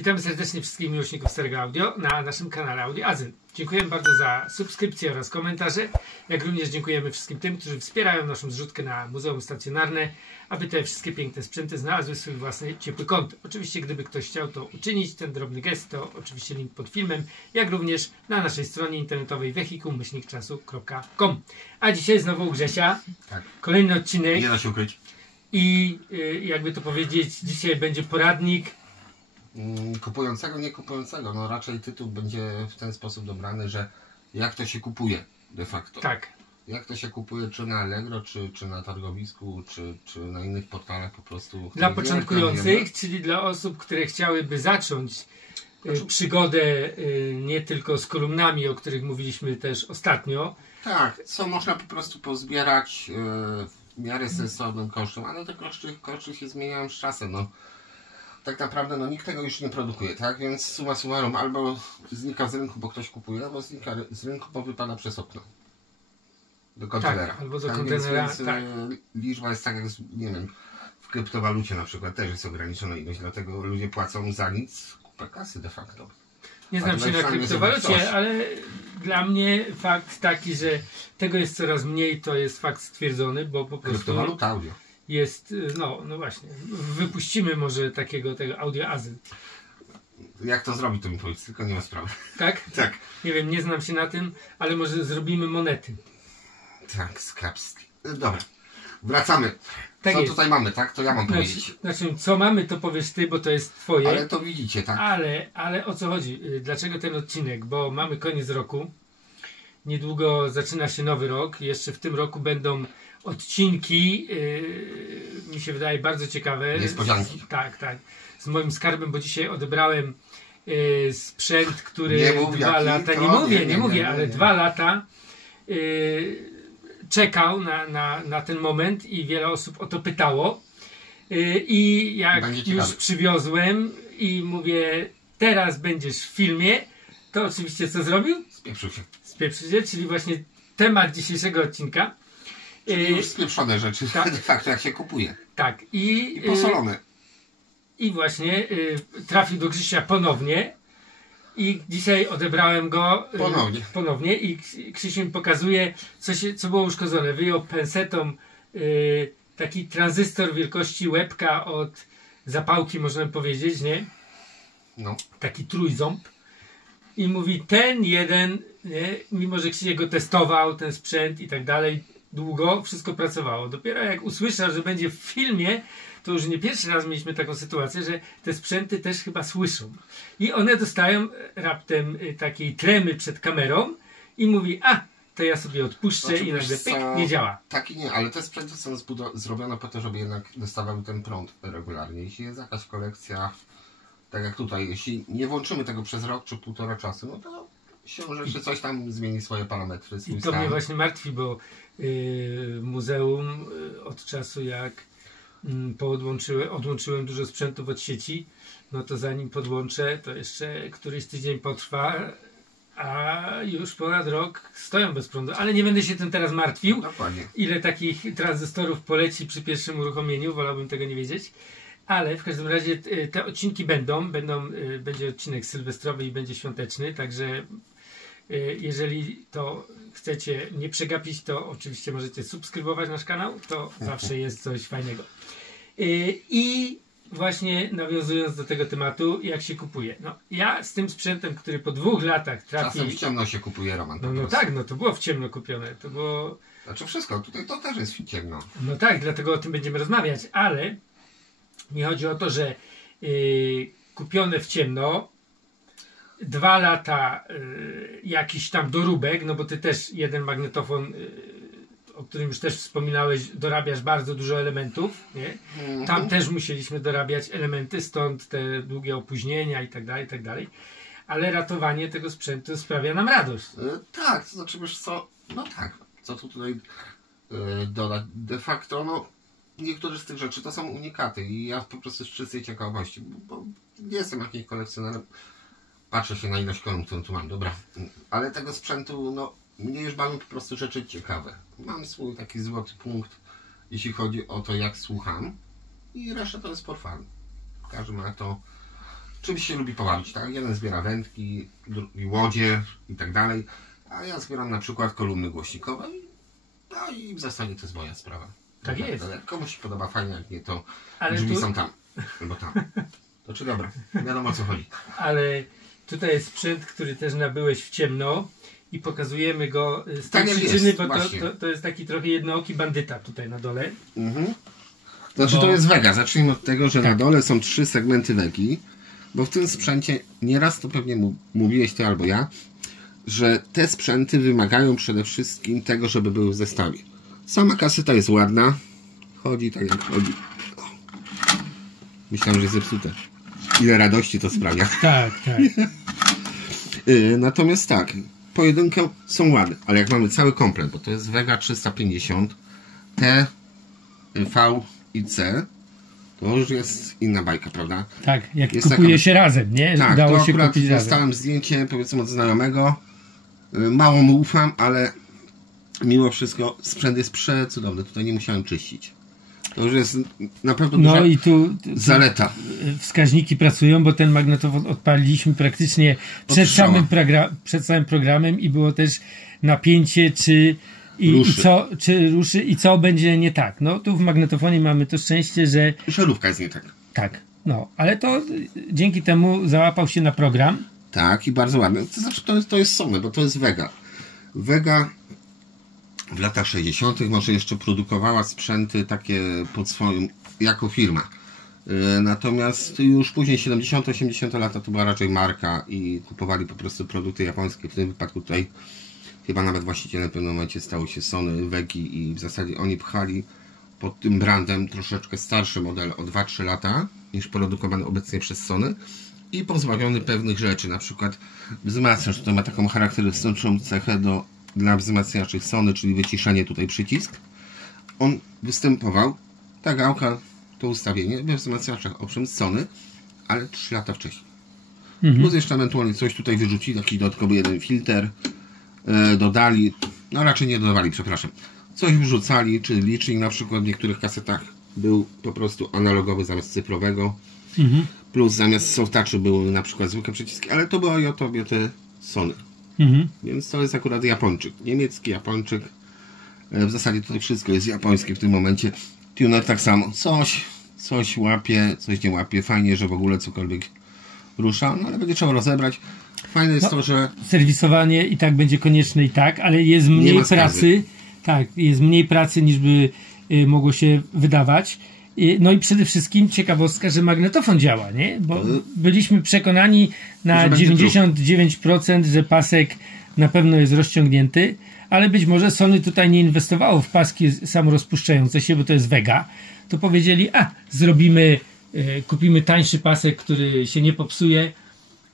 Witamy serdecznie wszystkich miłośników starego audio na naszym kanale Audio Azyn. Dziękujemy bardzo za subskrypcję oraz komentarze, jak również dziękujemy wszystkim tym, którzy wspierają naszą zrzutkę na Muzeum Stacjonarne, aby te wszystkie piękne sprzęty znalazły swój własny ciepły kąt. Oczywiście, gdyby ktoś chciał to uczynić, ten drobny gest, to oczywiście link pod filmem, jak również na naszej stronie internetowej wehikuł-czasu.com. A dzisiaj znowu u Grzesia, tak. Kolejny odcinek. Nie da się ukryć. I jakby to powiedzieć, dzisiaj będzie poradnik kupującego, nie kupującego. No raczej tytuł będzie w ten sposób dobrany, że jak to się kupuje de facto. Tak. Jak to się kupuje, czy na Allegro, czy na targowisku, czy na innych portalach po prostu. Dla początkujących, czyli dla osób, które chciałyby zacząć przygodę nie tylko z kolumnami, o których mówiliśmy też ostatnio. Tak, co można po prostu pozbierać w miarę sensownym kosztem, ale te koszty się zmieniają z czasem. No. Tak naprawdę no, nikt tego już nie produkuje, tak? Więc summa summarum albo znika z rynku, bo ktoś kupuje, albo znika z rynku, bo wypada przez okno. Do kontenera. Tak, albo do kontenera, więc tak. Liczba jest tak jak, nie wiem, w kryptowalucie na przykład też jest ograniczona ilość, dlatego ludzie płacą za nic kupę kasy de facto. Nie znam się na kryptowalucie, ale dla mnie fakt taki, że tego jest coraz mniej, to jest fakt stwierdzony, bo po prostu kryptowaluta audio. Jest, no właśnie, wypuścimy może tego Audio Azyn. Jak to zrobić, to mi powiedz, tylko nie ma sprawy. Tak? Tak. Nie wiem, nie znam się na tym, ale może zrobimy monety. Tak, skarbski. Dobra, wracamy. Tak co jest. Tutaj mamy, tak? To ja mam powiedzieć. Znaczy, co mamy, to powiesz ty, bo to jest twoje. Ale to widzicie, tak? Ale o co chodzi? Dlaczego ten odcinek? Bo mamy koniec roku. Niedługo zaczyna się nowy rok. Jeszcze w tym roku będą odcinki, mi się wydaje bardzo ciekawe. Niespodzianki. Tak. Z moim skarbem, bo dzisiaj odebrałem sprzęt, który nie mów, 2 lata, nie mówię, ale 2 lata czekał na ten moment i wiele osób o to pytało. I jak już przywiozłem i mówię, teraz będziesz w filmie, to oczywiście co zrobił? Spieprzył się. Spieprzył się, czyli właśnie temat dzisiejszego odcinka. Czyli już spieprzone rzeczy, tak. De facto jak się kupuje. Tak. I posolone. I właśnie trafił do Grzesia ponownie. I dzisiaj odebrałem go ponownie i Krzysiu mi pokazuje, co było uszkodzone. Wyjął pensetą taki tranzystor wielkości łebka od zapałki, można powiedzieć, nie? No. Taki trójząb. I mówi, ten jeden, nie? Mimo że Krzysiek go testował, ten sprzęt i tak dalej, długo wszystko pracowało. Dopiero jak usłyszał, że będzie w filmie, to już nie pierwszy raz mieliśmy taką sytuację, że te sprzęty też chyba słyszą. I one dostają raptem takiej tremy przed kamerą i mówi, to ja sobie odpuszczę, znaczy, i nagle pyk, nie działa. Tak i nie, ale te sprzęty są zrobione po to, żeby jednak dostawały ten prąd regularnie. Jeśli jest jakaś kolekcja, tak jak tutaj, jeśli nie włączymy tego przez rok czy półtora czasu, no to się rzeczy coś tam zmieni swoje parametry. I to mnie właśnie martwi, bo w muzeum od czasu jak odłączyłem dużo sprzętów od sieci, no to zanim podłączę, to jeszcze któryś tydzień potrwa, a już ponad rok stoją bez prądu. Ale nie będę się tym teraz martwił. Dokładnie. Ile takich tranzystorów poleci przy pierwszym uruchomieniu, wolałbym tego nie wiedzieć. Ale w każdym razie te odcinki będzie odcinek sylwestrowy i będzie świąteczny, także jeżeli to chcecie nie przegapić, to oczywiście możecie subskrybować nasz kanał, to zawsze jest coś fajnego. I właśnie nawiązując do tego tematu, jak się kupuje. No, ja z tym sprzętem, który po 2 latach trafi... Czasem w ciemno się kupuje, Roman. No tak, to było w ciemno kupione. To było... Znaczy wszystko, tutaj to też jest w ciemno. No tak, dlatego o tym będziemy rozmawiać, ale mi chodzi o to, że kupione w ciemno, 2 lata jakiś tam doróbek, no bo ty też jeden magnetofon, o którym już też wspominałeś, dorabiasz bardzo dużo elementów, nie? Tam też musieliśmy dorabiać elementy, stąd te długie opóźnienia i tak dalej, ale ratowanie tego sprzętu sprawia nam radość. Tak, to znaczy wiesz co, no tak, co tu tutaj dodać, de facto no niektóre z tych rzeczy to są unikaty i ja po prostu z czystej ciekawości, bo nie jestem jakimś kolekcjonerem. Patrzę się na ilość kolumn, którą tu mam, dobra. Ale tego sprzętu, no, mnie już bawią po prostu rzeczy ciekawe. Mam swój taki złoty punkt, jeśli chodzi o to, jak słucham. I reszta to jest for fun. Każdy ma to czymś się lubi pobawić, tak? Jeden zbiera wędki, drugi łodzie i tak dalej, a ja zbieram na przykład kolumny głośnikowe. No i w zasadzie to jest moja sprawa. Tak jest. Jak komuś się podoba, fajnie, jak nie, to Ale drzwi tu... są tam, albo tam. To czy dobra, wiadomo o co chodzi. Ale tutaj jest sprzęt, który też nabyłeś w ciemno i pokazujemy go z tej Tak przyczyny, jest, bo właśnie. to jest taki trochę jednooki bandyta tutaj na dole. Znaczy Bo- to jest Vega. Zacznijmy od tego, że na dole są 3 segmenty Vegi, bo w tym sprzęcie, nieraz to pewnie mówiłeś ty albo ja, że te sprzęty wymagają przede wszystkim tego, żeby były w zestawie. Sama kaseta jest ładna, chodzi tak jak chodzi. O. Myślałem, że jest zepsute. Ile radości to sprawia. Tak. Natomiast tak, pojedynkę są ładne, ale jak mamy cały komplet, bo to jest Vega 350, T, V i C, to już jest inna bajka, prawda? Tak, jak Jest kupuje taka- się razem, nie? Tak, Udało to się akurat kupić razem. dostałem zdjęcie, powiedzmy, od znajomego. Mało mu ufam, ale mimo wszystko sprzęt jest przecudowny. Tutaj nie musiałem czyścić. To już jest na pewno No duża i tu zaleta. wskaźniki pracują, bo ten magnetofon odpaliliśmy praktycznie przed strzała. przed samym programem i było też napięcie, czy ruszy i co będzie nie tak. No tu w magnetofonie mamy to szczęście, że Żarówka jest nie tak. tak, no, ale to dzięki temu załapał się na program. Tak, i bardzo ładne. To znaczy, to jest Sony, bo to jest Vega. Vega w latach 60. może jeszcze produkowała sprzęty takie pod swoją, jako firma. Natomiast już później 70-80 lata to była raczej marka i kupowali po prostu produkty japońskie. W tym wypadku tutaj chyba nawet właścicielem w pewnym momencie stało się Sony, Vegi i w zasadzie oni pchali pod tym brandem troszeczkę starszy model o 2-3 lata niż produkowany obecnie przez Sony i pozbawiony pewnych rzeczy, na przykład wzmacniacz, tutaj ma taką charakterystyczną cechę dla wzmacniaczy Sony, czyli wyciszenie, tutaj przycisk. On występował, ta gałka, to ustawienie we wzmacniaczach, owszem, z Sony, ale 3 lata wcześniej. Plus jeszcze ewentualnie coś tutaj wyrzucili, taki dodatkowy jeden filtr, dodali, no raczej nie dodawali, przepraszam. Coś wrzucali, czy licznik na przykład w niektórych kasetach był po prostu analogowy zamiast cyfrowego. Plus zamiast softouchy były na przykład zwykłe przyciski, ale to była JT Sony. Więc to jest akurat Japończyk. Niemiecki Japończyk. W zasadzie tutaj wszystko jest japońskie w tym momencie. Tuner tak samo. Coś łapie, coś nie łapie. Fajnie, że w ogóle cokolwiek rusza, no ale będzie trzeba rozebrać. Fajne jest to, że serwisowanie i tak będzie konieczne i tak, ale jest mniej pracy. Tak, jest mniej pracy niż by mogło się wydawać. No i przede wszystkim ciekawostka, że magnetofon działa, nie? Bo byliśmy przekonani na 99%, że pasek na pewno jest rozciągnięty, ale być może Sony tutaj nie inwestowało w paski samorozpuszczające się, bo to jest Vega. To powiedzieli, kupimy tańszy pasek, który się nie popsuje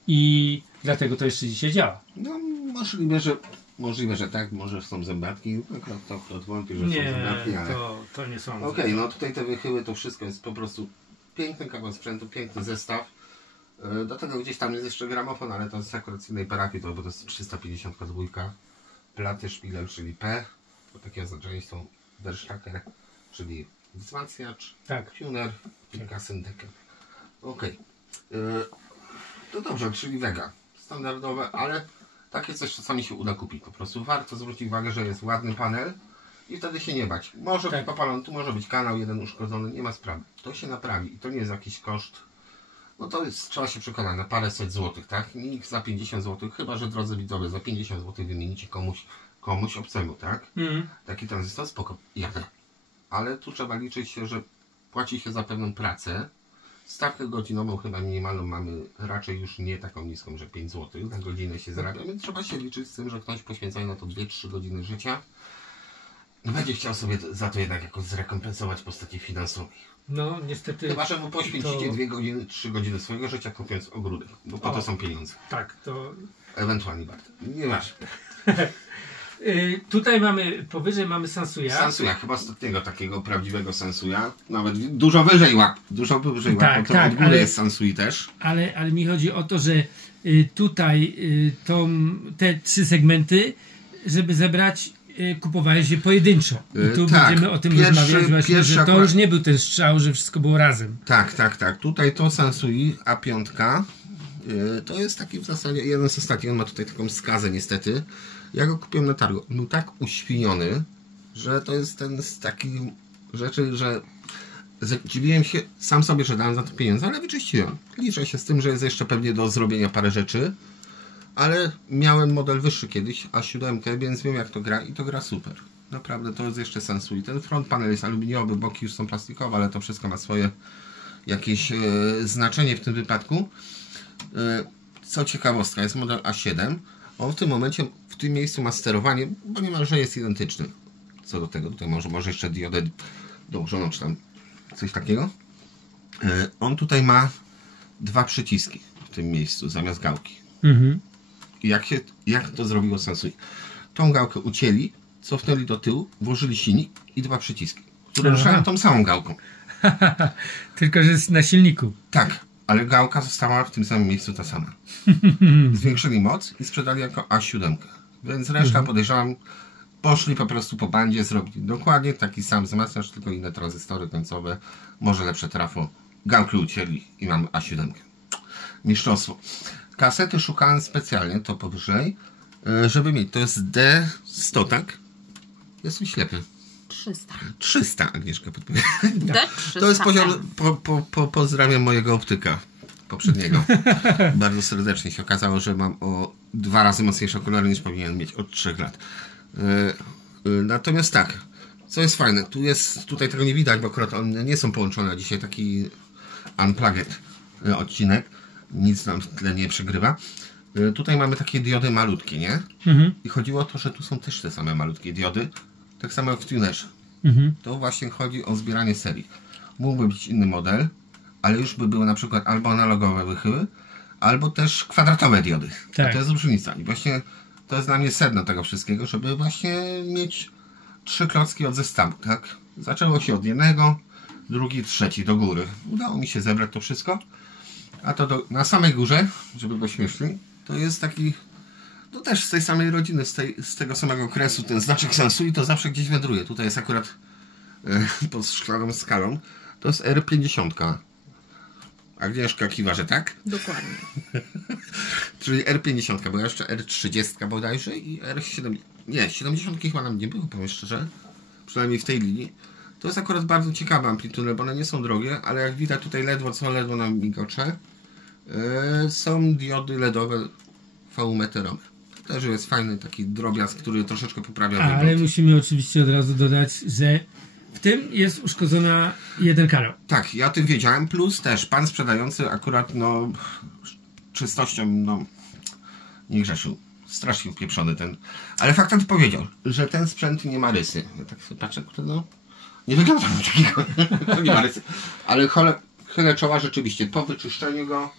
i dlatego to jeszcze dzisiaj działa. No możliwe, że tak, może są zębatki, akurat to odwątpię, że nie, są zębatki, ale to nie są. Okej, no tutaj te wychyły, to wszystko jest po prostu piękny kawał sprzętu, piękny zestaw. Do tego gdzieś tam jest jeszcze gramofon, ale to jest akurat z innej parafii, bo to jest 352. Platy Szpilel, czyli P, bo takie oznaczenia są Verstärker, czyli wzmacniacz, tak. tuner i Kassendecker. Okej. To dobrze, czyli Vega. Standardowe, ale takie coś czasami się uda kupić. Po prostu warto zwrócić uwagę, że jest ładny panel i wtedy się nie bać. Może być popalony, tu może być kanał jeden uszkodzony, nie ma sprawy. To się naprawi i to nie jest jakiś koszt. No to jest, trzeba się przekonać, na paręset złotych, tak? Nikt za 50 zł, chyba że drodzy widzowie, za 50 zł wymienicie komuś obcemu, tak? Taki tranzystor, spoko, jadę. Ale tu trzeba liczyć się, że płaci się za pewną pracę. Stawkę godzinową chyba minimalną mamy raczej już nie taką niską, że 5 zł na godzinę się zarabia, więc trzeba się liczyć z tym, że ktoś poświęca na to 2-3 godziny życia i będzie chciał sobie za to jednak jakoś zrekompensować w postaci finansowej. No niestety. Chyba że wy poświęcicie 2 godziny, 3 godziny swojego życia kupując ogródek, bo po to są pieniądze. Tak, to... Ewentualnie bardzo. Nieważne. Tutaj powyżej mamy Sansuya. Sansuya, chyba ostatniego takiego prawdziwego Sansuya. Nawet dużo wyżej łap, bo to od góry jest Sansui też. Ale mi chodzi o to, że tutaj te 3 segmenty, żeby zebrać kupowałeś je pojedynczo. I tu tak, będziemy o tym rozmawiać właśnie, że to akurat... już nie był ten strzał, że wszystko było razem. Tak. Tutaj to Sansui A5 to jest taki w zasadzie jeden z ostatnich. On ma tutaj taką skazę niestety. Ja go kupiłem na targu. Był tak uświniony, że to jest ten z takich rzeczy, że zdziwiłem się sam sobie, że dałem za to pieniądze, ale wyczyściłem. Liczę się z tym, że jest jeszcze pewnie do zrobienia parę rzeczy, ale miałem model wyższy kiedyś, A7, więc wiem jak to gra i to gra super. Naprawdę to jest jeszcze Sansui. Ten front panel jest aluminiowy, boki już są plastikowe, ale to wszystko ma swoje jakieś znaczenie w tym wypadku. Co ciekawostka, jest model A7. On w tym momencie, w tym miejscu ma sterowanie, bo niemalże jest identyczny. Co do tego, tutaj może jeszcze diodę dołożoną, czy tam coś takiego. On tutaj ma 2 przyciski w tym miejscu, zamiast gałki. I jak to zrobiło Sansui? Tą gałkę ucięli, cofnęli do tyłu, włożyli silnik i 2 przyciski, które ruszają tą samą gałką. Tylko, że jest na silniku. Tak, ale gałka została w tym samym miejscu ta sama. Zwiększyli moc i sprzedali jako A7. Więc reszta, podejrzewam, poszli po prostu po bandzie, zrobili dokładnie taki sam wzmacniacz, tylko inne tranzystory końcowe, może lepsze trafo. Gałki ucięli i mam A7. Mistrzostwo. Kasety szukałem specjalnie, to powyżej, żeby mieć. To jest D100, tak? Jestem ślepy. 300, Agnieszka podpowie. D300. To jest poziom, pozdrawiam mojego optyka poprzedniego. Bardzo serdecznie się okazało, że mam o 2 razy mocniejsze okulary niż powinien mieć od 3 lat. Natomiast tak, co jest fajne, tutaj tego nie widać, bo akurat one nie są połączone. Dzisiaj taki unplugged odcinek, nic nam w tle nie przegrywa. Tutaj mamy takie diody malutkie, nie? I chodziło o to, że tu są też te same malutkie diody, tak samo jak w tunerze. To właśnie chodzi o zbieranie serii. Mógłby być inny model, ale już by były na przykład albo analogowe wychyły, albo też kwadratowe diody. Tak. To jest różnica. I właśnie to jest dla mnie sedno tego wszystkiego, żeby właśnie mieć 3 klocki od zestawu, tak? Zaczęło się od jednego, drugi, trzeci do góry. Udało mi się zebrać to wszystko. A to na samej górze, żeby go śmieszli, to jest taki, to też z tej samej rodziny, z tego samego okresu, ten znaczek Sansui to zawsze gdzieś wędruje. Tutaj jest akurat pod szklaną skalą. To jest R50. Agnieszka kiwa, że tak? Dokładnie. Czyli R50, bo jeszcze R30 bodajże i R70. Nie, 70 chyba nam nie było, powiem szczerze. Przynajmniej w tej linii. To jest akurat bardzo ciekawe amplitudy, bo one nie są drogie, ale jak widać tutaj ledwo nam migocze. Są diody LEDowe VU-meterowe. Też jest fajny taki drobiazg, który troszeczkę poprawia wygląd. Ale musimy oczywiście od razu dodać, że w tym jest uszkodzona jeden kanał. Tak, ja o tym wiedziałem, plus też pan sprzedający akurat czystością nie grzeszył. Strasznie upieprzony ten. Ale faktycznie powiedział, że ten sprzęt nie ma rysy. Ja tak sobie patrzę, nie wygląda na takiego. Nie ma rysy. Ale chylę czoła rzeczywiście. Po wyczyszczeniu go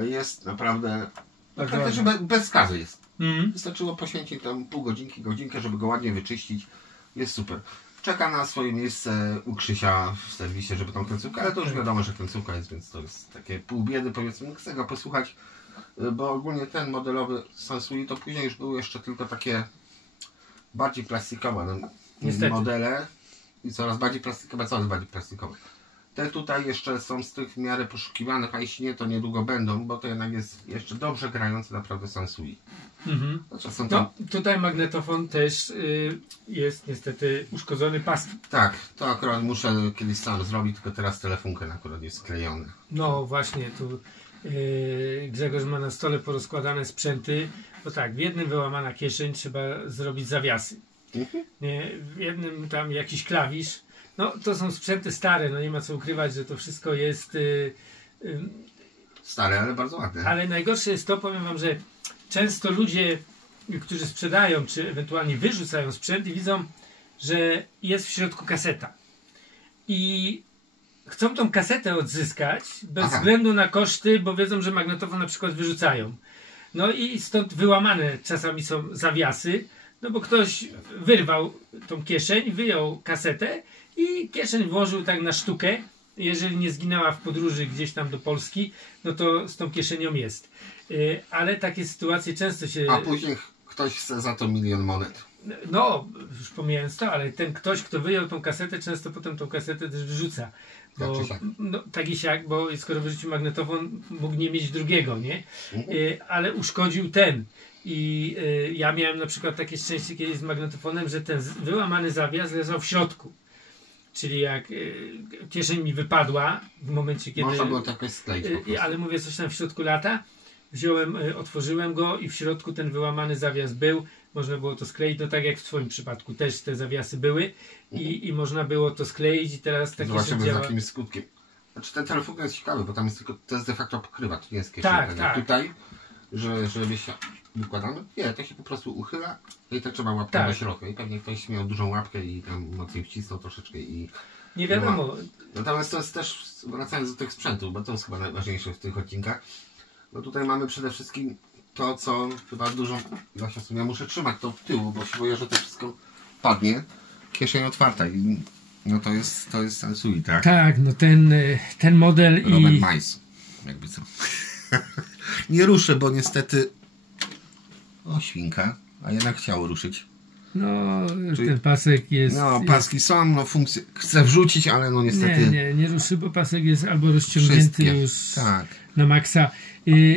jest naprawdę praktycznie bez skazy jest. Wystarczyło poświęcić tam pół godzinki, godzinkę, żeby go ładnie wyczyścić. Jest super. Czeka na swoje miejsce u Krzysia w serwisie, żeby tą kręcówkę, ale to już wiadomo, że kręcówka jest, więc to jest takie pół biedy, powiedzmy. Chcę go posłuchać, bo ogólnie ten modelowy Sansui to później już były jeszcze tylko takie bardziej plastikowe modele i coraz bardziej plastikowe. Te tutaj jeszcze są z tych w miarę poszukiwanych, a jeśli nie, to niedługo będą, bo to jednak jest jeszcze dobrze grający naprawdę Sansui. Tutaj magnetofon też jest niestety uszkodzony paskiem. Tak, to akurat muszę kiedyś sam zrobić, tylko teraz telefonkę akurat jest sklejony. No właśnie, tu Grzegorz ma na stole porozkładane sprzęty, bo tak, w jednym wyłamana kieszeń, trzeba zrobić zawiasy. W jednym tam jakiś klawisz. No to są sprzęty stare, no nie ma co ukrywać, że to wszystko jest stare, ale bardzo ładne. Ale najgorsze jest to, powiem wam, że często ludzie, którzy sprzedają, czy ewentualnie wyrzucają sprzęt i widzą, że jest w środku kaseta. I chcą tą kasetę odzyskać bez względu na koszty, bo wiedzą, że magnetofon na przykład wyrzucają. No i stąd wyłamane czasami są zawiasy, no bo ktoś wyrwał tą kieszeń, wyjął kasetę i kieszeń włożył tak na sztukę. Jeżeli nie zginęła w podróży gdzieś tam do Polski, no to z tą kieszenią jest. Ale takie sytuacje często się... A później ktoś chce za to 1 000 000 monet. no, już pomijając to, ale ten ktoś, kto wyjął tą kasetę, często potem tą kasetę też wyrzuca. Bo, no, tak i siak, bo skoro wyrzucił magnetofon, mógł nie mieć drugiego, nie? Ale uszkodził ten. I ja miałem na przykład takie szczęście kiedyś z magnetofonem, że ten wyłamany zawias leżał w środku. Czyli jak kieszeń mi wypadła w momencie, kiedy... Można było to jakoś skleić po prostu. Ale mówię, coś tam w środku lata. Wziąłem, otworzyłem go i w środku ten wyłamany zawias był. Można było to skleić, no tak jak w twoim przypadku też te zawiasy były i można było to skleić i teraz takie zobaczymy działa. z jakim skutkiem. Znaczy ten telefon jest ciekawy, bo tam jest tylko, to jest de facto pokrywa, to nie jest kieszeń. Tak. Tutaj, żeby się wykładamy, nie, to się po prostu uchyla i tak trzeba łapkę do środka. I pewnie ktoś miał dużą łapkę i tam mocniej wcisnął troszeczkę i... Nie wiadomo. Natomiast to jest też, wracając do tych sprzętów, bo to jest chyba najważniejsze w tych odcinkach, no tutaj mamy przede wszystkim to, co chyba dużą ilość osób. Ja muszę trzymać to w tyłu, bo się boję, że to wszystko padnie. Kieszeń otwarta i no to jest Sansui, tak? Tak, no ten model Robert Mice, jakby co. Nie ruszę, bo niestety o, świnka, a jednak chciało ruszyć. No, czyli ten pasek jest... No, paski są, no funkcje chcę wrzucić, ale no niestety... Nie ruszy, bo pasek jest albo rozciągnięty już na maksa.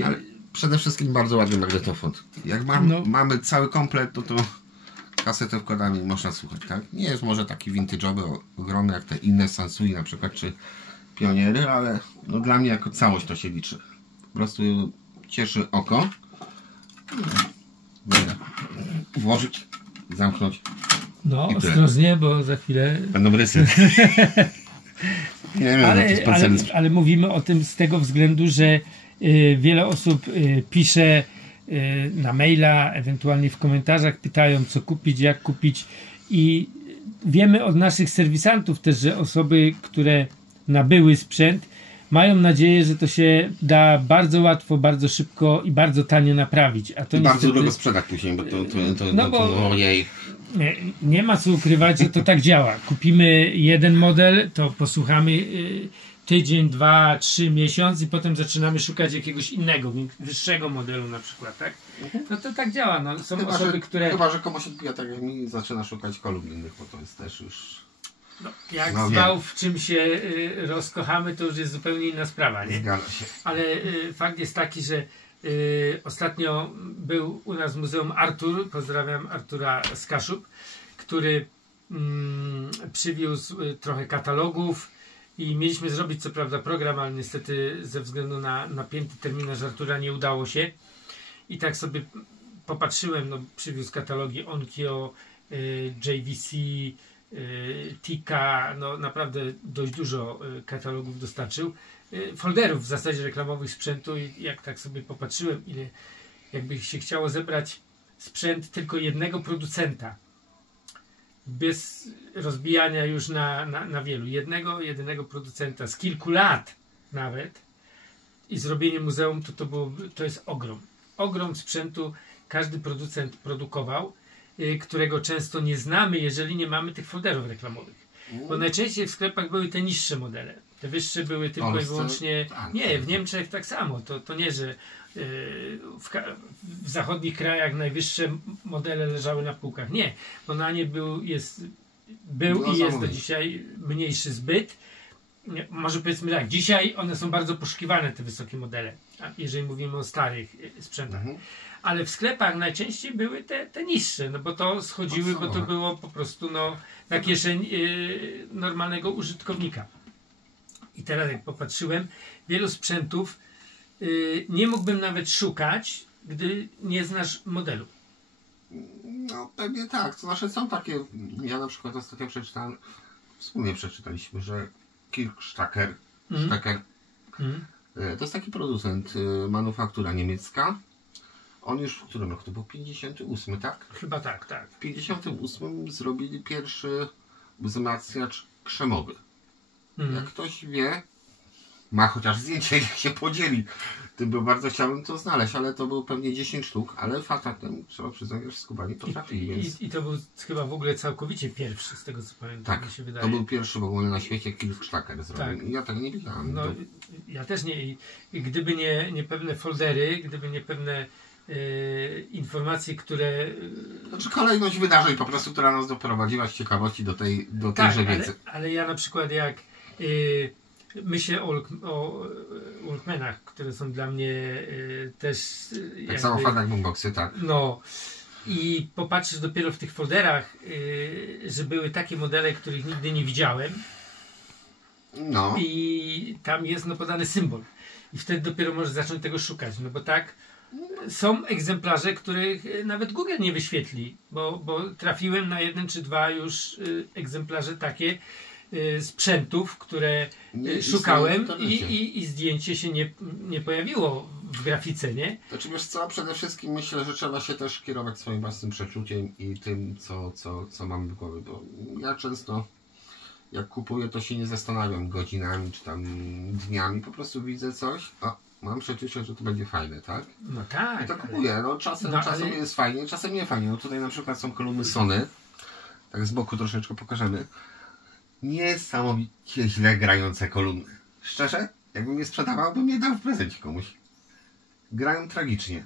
Ale przede wszystkim bardzo ładny magnetofon. Jak mamy cały komplet, to kasetę wkładamy i można słuchać, tak? Nie jest może taki vintage'owy, ogromny jak te inne Sansui na przykład, czy Pioniery, ale no dla mnie jako całość to się liczy. Po prostu cieszy oko. Będę włożyć, zamknąć. No, ostrożnie, bo za chwilę... Będą rysy. Nie wiem, ale mówimy o tym z tego względu, że wiele osób pisze na maila, ewentualnie w komentarzach pytają, co kupić, jak kupić i wiemy od naszych serwisantów też, że osoby, które nabyły sprzęt, mają nadzieję, że to się da bardzo łatwo, bardzo szybko i bardzo tanio naprawić. A to i bardzo drogo sprzedać później, bo to ojej. Nie ma co ukrywać, że to tak działa. Kupimy jeden model, to posłuchamy tydzień, 2, 3 miesiąc i potem zaczynamy szukać jakiegoś innego, wyższego modelu na przykład, tak? No to tak działa. No, są osoby, które... Chyba, że komuś odbija tak jak mi, zaczyna szukać kolumn bo to jest też już... No, jak zwał, w czym się rozkochamy, to już jest zupełnie inna sprawa, nie? Zgadza się. Ale fakt jest taki, że ostatnio był u nas w muzeum Artur, pozdrawiam Artura z Kaszub, który przywiózł trochę katalogów i mieliśmy zrobić co prawda program, ale niestety ze względu na napięty terminarz Artura nie udało się i tak sobie popatrzyłem, no przywiózł katalogi Onkyo, JVC, Tika, no naprawdę dość dużo katalogów dostarczył, folderów w zasadzie reklamowych sprzętu i jak tak sobie popatrzyłem, ile jakby się chciało zebrać sprzęt tylko jednego producenta bez rozbijania już na wielu, jedynego producenta z kilku lat nawet i zrobienie muzeum, to jest ogrom sprzętu każdy producent produkował, którego często nie znamy, jeżeli nie mamy tych folderów reklamowych. Bo najczęściej w sklepach były te niższe modele. Te wyższe były tylko i wyłącznie... Nie, w Niemczech tak samo. To nie, że w zachodnich krajach najwyższe modele leżały na półkach. Nie, bo na nie był i jest do dzisiaj mniejszy zbyt. Może powiedzmy tak, dzisiaj one są bardzo poszukiwane, te wysokie modele, jeżeli mówimy o starych sprzętach. Ale w sklepach najczęściej były te niższe, no bo to schodziły, bo to było po prostu na kieszeń normalnego użytkownika. I teraz jak popatrzyłem, wielu sprzętów nie mógłbym nawet szukać, gdy nie znasz modelu. No pewnie tak, to znaczy są takie, ja na przykład ostatnio przeczytałem, wspólnie przeczytaliśmy, że Kirchsteiger, to jest taki producent, manufaktura niemiecka. On już w którym roku? To był 58, tak? Chyba tak. W 58 zrobili pierwszy wzmacniacz krzemowy. Jak ktoś wie, ma chociaż zdjęcie, jak się podzieli. Tym, bo bardzo chciałbym to znaleźć, ale to było pewnie 10 sztuk, ale faktem trzeba przyznać, że skubani potrafili. Więc... I to był chyba w ogóle całkowicie pierwszy, z tego co pamiętam. Tak, mi się wydaje. To był pierwszy w ogóle na świecie Kirchsteiger zrobił. Tak. Ja tak nie widziałem. No, ja też nie. I gdyby nie pewne foldery, gdyby nie pewne informacje, które... Znaczy kolejność wydarzeń po prostu, która nas doprowadziła z ciekawości do tejże wiedzy. Ale ja na przykład jak myślę o Walkmanach, które są dla mnie też... Tak samo jak boomboxy, tak. No i popatrzysz dopiero w tych folderach, że były takie modele, których nigdy nie widziałem. No. I tam jest podany symbol. I wtedy dopiero możesz zacząć tego szukać. No bo tak, są egzemplarze, których nawet Google nie wyświetli, bo trafiłem na 1 czy 2 już egzemplarze takie sprzętów, które szukałem i zdjęcie się nie pojawiło w grafice, nie? Znaczy wiesz co, przede wszystkim myślę, że trzeba się też kierować swoim własnym przeczuciem i tym, co mam w głowie, bo ja często jak kupuję, to się nie zastanawiam godzinami czy tam dniami, po prostu widzę coś, mam przeczucie, że to będzie fajne, tak? No tak. I to kupuję, czasem jest fajnie, czasem nie fajnie. No tutaj na przykład są kolumny Sony, tak z boku troszeczkę pokażemy. Niesamowicie źle grające kolumny. Szczerze, jakbym je sprzedawał, bym je dał w prezencie komuś. Grają tragicznie.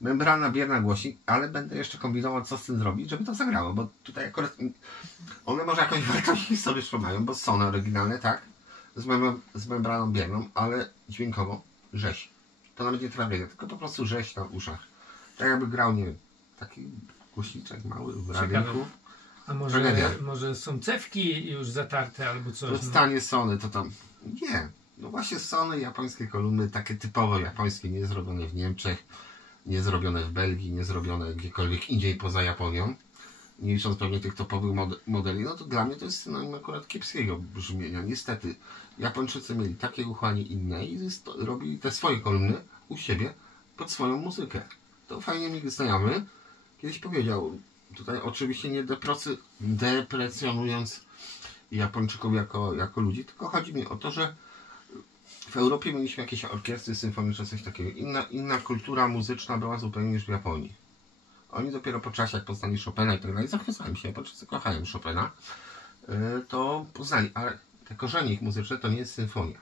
Membrana bierna głośnik, ale będę jeszcze kombinował, co z tym zrobić, żeby to zagrało, bo tutaj akurat one może jakąś wartość historyczną mają, bo są oryginalne, tak? Z membraną bierną, ale dźwiękowo rzeź. To nawet nie trawienie, tylko po prostu rzeź na uszach. Tak jakby grał, nie wiem, taki głośniczek mały w radiku. A może są cewki już zatarte albo coś? W stanie Sony to tam... Nie. No właśnie Sony, japońskie kolumny, takie typowo japońskie, nie zrobione w Niemczech, nie zrobione w Belgii, nie zrobione gdziekolwiek indziej poza Japonią. Nie licząc pewnie tych topowych modeli, no to dla mnie to jest synonim akurat kiepskiego brzmienia. Niestety, Japończycy mieli takie ucho, a nie inne i robili te swoje kolumny u siebie pod swoją muzykę. To fajnie mi znajomy kiedyś powiedział, tutaj oczywiście nie deprecjonując Japończyków jako ludzi, tylko chodzi mi o to, że w Europie mieliśmy jakieś orkiestry symfoniczne, coś takiego. Inna kultura muzyczna była zupełnie niż w Japonii. Oni dopiero po czasie, jak poznali Chopina i tak dalej, zachwycałem się, Japończycy kochają Chopina, to poznali, ale te korzenie ich muzyczne to nie jest symfonia.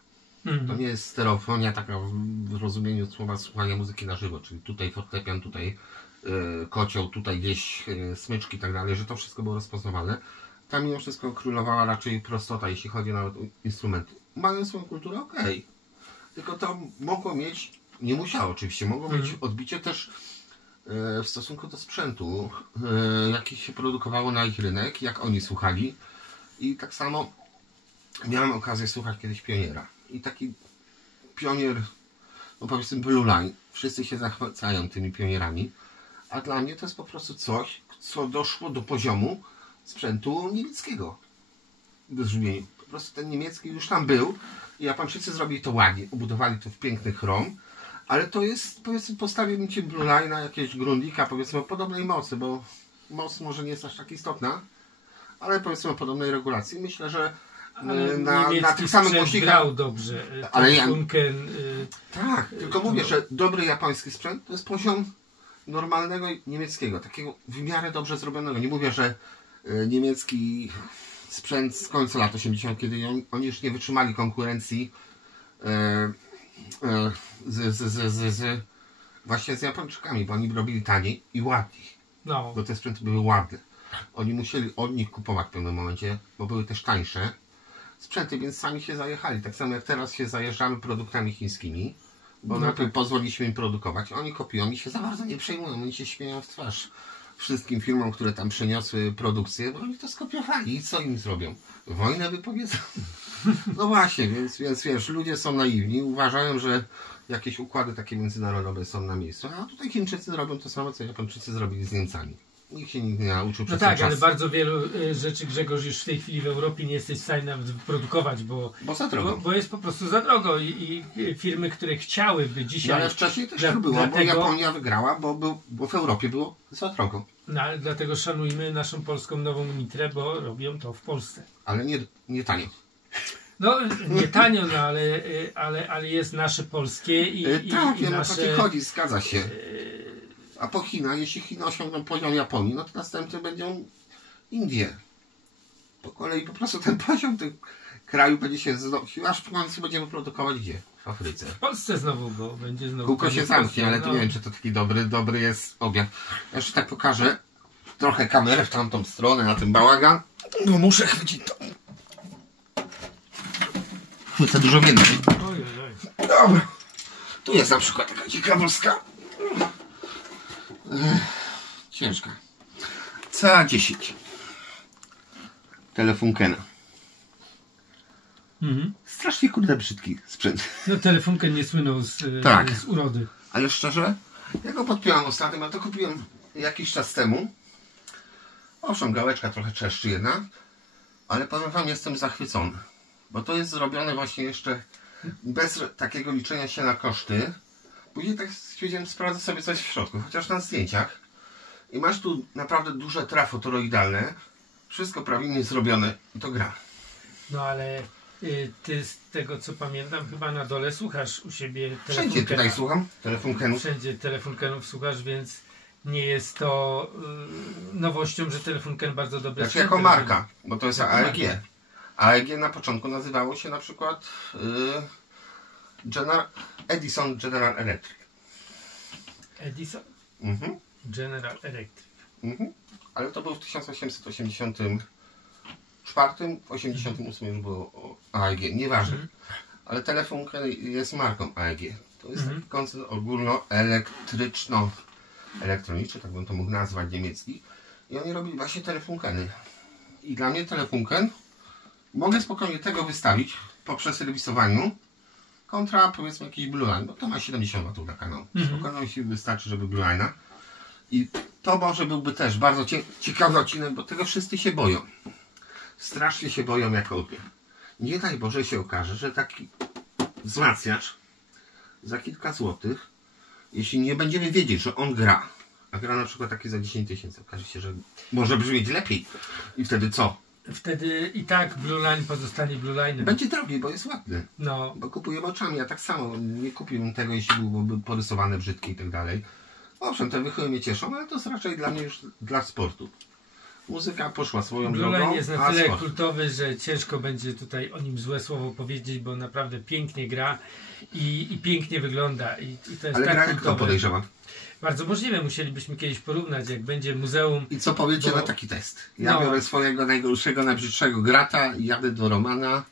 To nie jest stereofonia taka w rozumieniu słowa słuchania muzyki na żywo, czyli tutaj fortepian, tutaj kocioł, tutaj gdzieś smyczki i tak dalej, że to wszystko było rozpoznawane. Tam mimo wszystko królowała raczej prostota, jeśli chodzi nawet o instrumenty. Mają swoją kulturę, okej. Tylko to mogło mieć, nie musiało oczywiście, mogło mieć odbicie też w stosunku do sprzętu, jaki się produkowało na ich rynek, jak oni słuchali. I tak samo miałem okazję słuchać kiedyś Pioniera. I taki Pionier, no powiedzmy Blue Line, wszyscy się zachwycają tymi Pionierami, a dla mnie to jest po prostu coś, co doszło do poziomu sprzętu niemieckiego w brzmieniu. Po prostu ten niemiecki już tam był i Japończycy zrobili to ładnie, obudowali to w piękny chrom, ale to jest, powiedzmy, postawiłbym Ci Blue Line'a, jakiegoś Grundika, powiedzmy o podobnej mocy, bo moc może nie jest aż tak istotna, ale powiedzmy o podobnej regulacji. Myślę, że na tych samych głośnikach grał dobrze. Ale tak, tylko mówię, że dobry japoński sprzęt to jest poziom normalnego niemieckiego, takiego w miarę dobrze zrobionego. Nie mówię, że niemiecki sprzęt z końca lat 80, kiedy oni już nie wytrzymali konkurencji właśnie z Japończykami, bo oni robili taniej i ładniej. No. Bo te sprzęty były ładne. Oni musieli od nich kupować w pewnym momencie, bo były też tańsze sprzęty, więc sami się zajechali. Tak samo jak teraz się zajeżdżamy produktami chińskimi, bo najpierw pozwoliliśmy im produkować. Oni kopiują i się za bardzo nie przejmują. Oni się śmieją w twarz wszystkim firmom, które tam przeniosły produkcję, bo oni to skopiowali i co im zrobią? Wojnę wypowiedzą? No właśnie, więc wiesz, ludzie są naiwni, uważają, że jakieś układy takie międzynarodowe są na miejscu, a tutaj Chińczycy robią to samo, co Japończycy zrobili z Niemcami. Nikt się nigdy nie nauczył przez ten czas. Ale bardzo wielu rzeczy, Grzegorz, już w tej chwili w Europie nie jesteś w stanie nawet produkować, bo za drogo. Bo jest po prostu za drogo i firmy, które chciałyby dzisiaj... No ale wcześniej też było, dlatego, bo Japonia wygrała, bo w Europie było za drogo. No ale dlatego szanujmy naszą polską nową Nitrę, bo robią to w Polsce. Ale nie tanio. No nie tanio, no, ale jest nasze polskie i tak, i nasze... o to chodzi, zgadza się. A po Chinach, jeśli Chiny osiągną poziom Japonii, no to następnie będą Indie. Po kolei po prostu ten poziom tych krajów będzie się znosił, aż w końcu będziemy produkować gdzie? W w Afryce. W Polsce znowu, bo będzie znowu... Kółko się zamknie, ale to nie wiem, czy to taki dobry jest obiad. Ja jeszcze tak pokażę trochę kamerę w tamtą stronę, na ten bałagan. No muszę chwycić to. Chwycę dużo więcej. Dobra. Tu jest na przykład taka ciekawostka. Ciężka. CA10. Telefunken. Strasznie kurde brzydki sprzęt. No Telefunken nie słynął tak. z urody. Ale szczerze, ja go podpiąłem ostatnio, ja to kupiłem jakiś czas temu. Owszem, gałeczka trochę czeszczy jednak, ale powiem wam, jestem zachwycony. Bo to jest zrobione właśnie jeszcze bez takiego liczenia się na koszty. Później tak stwierdziłem, sprawdzę sobie coś w środku, chociaż na zdjęciach. I masz tu naprawdę duże trafo toroidalne. Wszystko prawidłnie zrobione i to gra. No ale ty z tego co pamiętam chyba na dole słuchasz u siebie Telefunkena. Wszędzie tutaj słucham Telefunkenów. Wszędzie Telefunkenów słuchasz, więc nie jest to nowością, że Telefunken bardzo dobry. Znaczy jako marka, bo to jest AEG. AEG na początku nazywało się na przykład Edison General Electric. Edison? General Electric. Ale to był w 1884, w 88 już było AEG, nieważne. Ale Telefunken jest marką AEG. To jest taki koncern ogólnoelektryczno-elektroniczny, tak bym to mógł nazwać, niemiecki. I oni robili właśnie Telefunkeny. I dla mnie Telefunken mogę spokojnie tego wystawić po serwisowaniu kontra powiedzmy jakiś Blue Line, bo to ma 70 W na kanał. Spokojnie mi wystarczy, żeby Blue Line'a. I to może byłby też bardzo ciekawy odcinek, bo tego wszyscy się boją. Strasznie się boją jak ognia. Nie daj Boże się okaże, że taki wzmacniacz za kilka złotych, jeśli nie będziemy wiedzieć, że on gra, a gra na przykład taki za 10 000, okaże się, że może brzmieć lepiej. I wtedy co? Wtedy i tak Blue Line pozostanie Blue Line'em. Będzie drogi, bo jest ładny. No. Bo kupuję oczami, ja tak samo nie kupiłbym tego, jeśli byłoby porysowane brzydkie i tak dalej. Owszem, te wychyły mnie cieszą, ale to jest raczej dla mnie już dla sportu. Muzyka poszła swoją drogą. Blue Line jest na tyle kultowy, że ciężko będzie tutaj o nim złe słowo powiedzieć, bo naprawdę pięknie gra i pięknie wygląda. I to jest ale tak gra jak to podejrzewam. Bardzo możliwe, musielibyśmy kiedyś porównać, jak będzie muzeum. I co powiecie na taki test? Ja biorę swojego najgorszego, najbrzydszego grata i jadę do Romana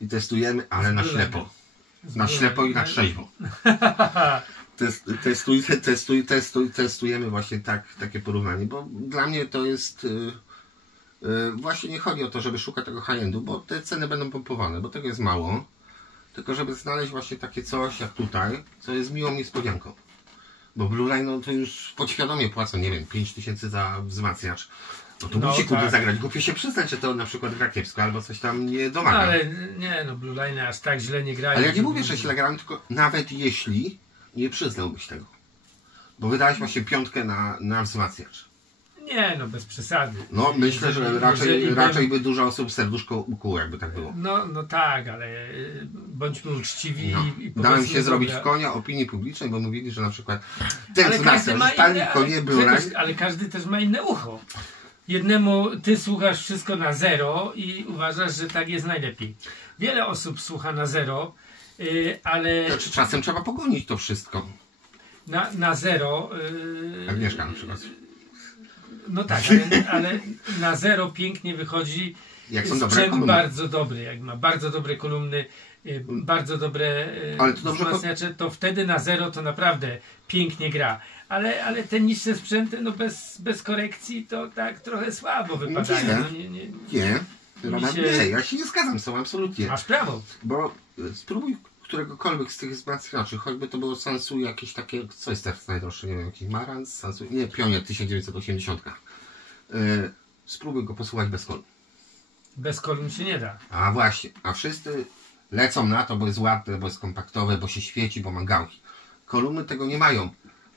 i testujemy, ale na ślepo. Na ślepo i na trzeźwo. Testujemy właśnie takie porównanie, bo dla mnie to jest właśnie nie chodzi o to, żeby szukać tego high-endu, bo te ceny będą pompowane, bo tego jest mało, tylko żeby znaleźć właśnie takie coś jak tutaj, co jest miłą niespodzianką. Bo Blue Line, no to już podświadomie płacą, nie wiem, 5000 za wzmacniacz. No to musi kurde zagrać. Głupio się przyznać, że to na przykład gra kiepsko, albo coś tam nie domaga. No, ale nie, no Blue Line aż tak źle nie grają. Ale ja nie mówię, że źle grałem, tylko nawet jeśli nie przyznałbyś tego. Bo wydałeś właśnie 5 na wzmacniacz. Nie, no bez przesady. No myślę, że raczej by dużo osób serduszko ukuło, jakby tak było. No tak, ale bądźmy uczciwi i dałem się zrobić w konia opinii publicznej, bo mówili, że na przykład ten wzmacniacz, stali konie był ale każdy też ma inne ucho. Jednemu ty słuchasz wszystko na 0 i uważasz, że tak jest najlepiej. Wiele osób słucha na 0, ale... Znaczy czasem trzeba pogonić to wszystko. Na 0... Agnieszka na przykład. No tak, ale na 0 pięknie wychodzi jak są dobre sprzęt kolumny. bardzo dobry. Jak ma bardzo dobre kolumny, bardzo dobre wzmacniacze, to wtedy na 0 to naprawdę pięknie gra. Ale te niższe sprzęty, no bez korekcji to tak trochę słabo wypadają. Nie, ja się nie zgadzam z tą, absolutnie. Masz prawo. Bo spróbuj któregokolwiek z tych wzmacniaczy, choćby to było Sansu jakieś takie, co jest teraz najdroższe, nie wiem, jakiś Marantz, Sansu, nie, Pionier 1980. Spróbuj go posłuchać bez kolumn. Bez kolumn się nie da. A właśnie, a wszyscy lecą na to, bo jest ładne, bo jest kompaktowe, bo się świeci, bo ma gałki. Kolumny tego nie mają,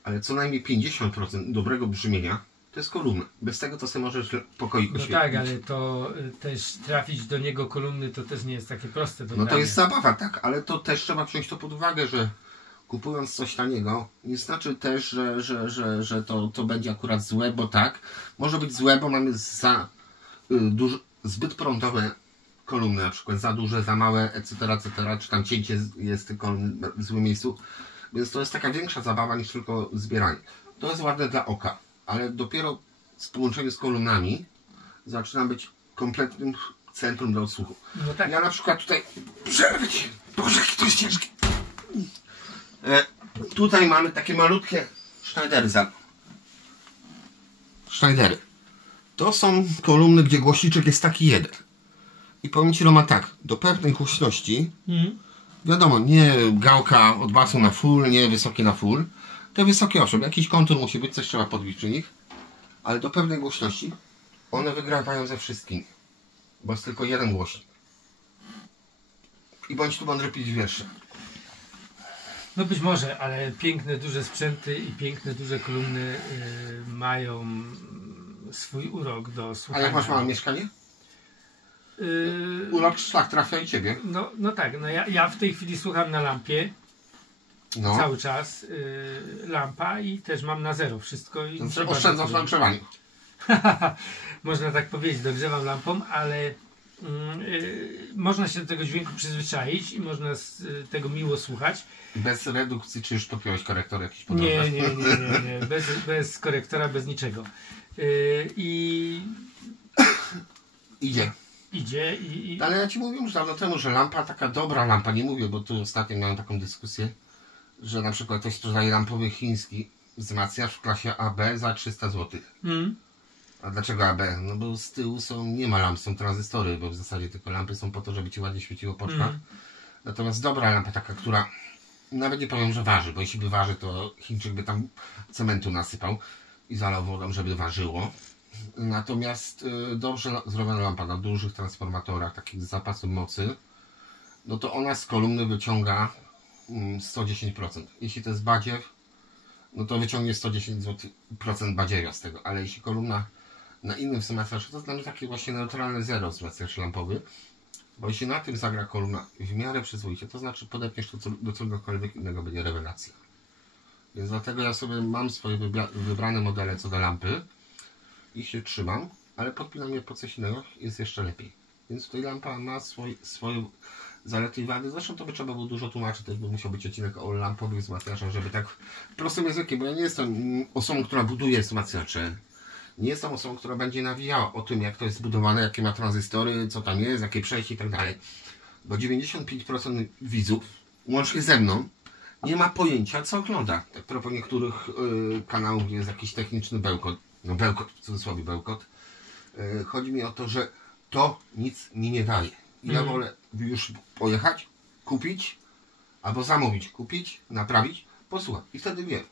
ale co najmniej 50% dobrego brzmienia to jest kolumna. Bez tego to sobie możesz pokoik oświetlić. No tak, ale to też trafić do niego kolumny to też nie jest takie proste. No to jest zabawa, tak, ale to też trzeba wziąć to pod uwagę, że kupując coś taniego, nie znaczy też, że to będzie akurat złe, bo tak. Może być złe, bo mamy zbyt prądowe kolumny, na przykład za duże, za małe, etc., czy tam cięcie jest tych kolumn w złym miejscu. Więc to jest taka większa zabawa niż tylko zbieranie. To jest ładne dla oka, ale dopiero w połączeniu z kolumnami zaczyna być kompletnym centrum do odsłuchu. No tak. Ja na przykład tutaj... Boże, jaki to jest ciężki! Tutaj mamy takie malutkie Schneidery. To są kolumny, gdzie głośniczek jest taki jeden. I powiem Ci, Roman, tak, do pewnej głośności, wiadomo, nie gałka od basu na full, nie wysokie na full. Te wysokie, owszem, jakiś kontur musi być, coś trzeba podbić przy nich, ale do pewnej głośności one wygrywają ze wszystkimi, bo jest tylko jeden głośnik. I bądź tu mądry, pić wiersze. No być może, ale piękne, duże sprzęty i piękne, duże kolumny mają swój urok do słuchania. A jak masz małe mieszkanie? Urok szlak trafia i Ciebie. No tak, no ja w tej chwili słucham na lampie. No. Cały czas lampa i też mam na zero wszystko. I oszczędzasz na grzewaniu. Można tak powiedzieć, dogrzewam lampą, ale można się do tego dźwięku przyzwyczaić i można z tego miło słuchać. Bez redukcji, czy już topiłeś korektor jakiś po drodze? Nie. Bez korektora, bez niczego. Idzie i... Ale ja Ci mówiłem już dawno temu, że lampa, taka dobra lampa, nie mówię, bo tu ostatnio miałem taką dyskusję, że na przykład ktoś sprzedaje lampowy chiński wzmacniacz w klasie AB za 300 zł. A dlaczego AB? No bo z tyłu nie ma lamp, są tranzystory, bo w zasadzie tylko lampy są po to, żeby Ci ładnie świeciło po oczkach. Natomiast dobra lampa taka, która nawet nie powiem, że waży, bo jeśli by waży, to Chińczyk by tam cementu nasypał i zalał wodą, żeby ważyło. Natomiast dobrze zrobiona lampa na dużych transformatorach, takich z zapasem mocy, no to ona z kolumny wyciąga 110%. Jeśli to jest badziew, no to wyciągnie 110% badziewia z tego, ale jeśli kolumna na innym wzmacniaczu, to znaczy takie właśnie neutralne zero wzmacniacz lampowy, bo jeśli na tym zagra kolumna w miarę przyzwoicie, to znaczy podepniesz to do czegokolwiek innego, będzie rewelacja. Więc dlatego ja sobie mam swoje wybrane modele co do lampy i się trzymam, ale podpinam je po coś innego, jest jeszcze lepiej. Więc tutaj lampa ma swoje zalety i wady. Zresztą to by trzeba było dużo tłumaczyć, też by musiał być odcinek o lampowych wzmacniaczach, żeby tak prostym językiem, bo ja nie jestem osobą, która buduje wzmacniacze. Nie jestem osobą, która będzie nawijała o tym, jak to jest zbudowane, jakie ma tranzystory, co tam jest, jakie przejście i tak dalej. Bo 95% widzów, łącznie ze mną, nie ma pojęcia, co ogląda. Tak propos niektórych kanałów, gdzie jest jakiś techniczny bełkot, no bełkot, w cudzysłowie bełkot. Chodzi mi o to, że to nic mi nie daje. Ja wolę już pojechać, kupić, albo zamówić, kupić, naprawić, posłuchać. I wtedy wiem.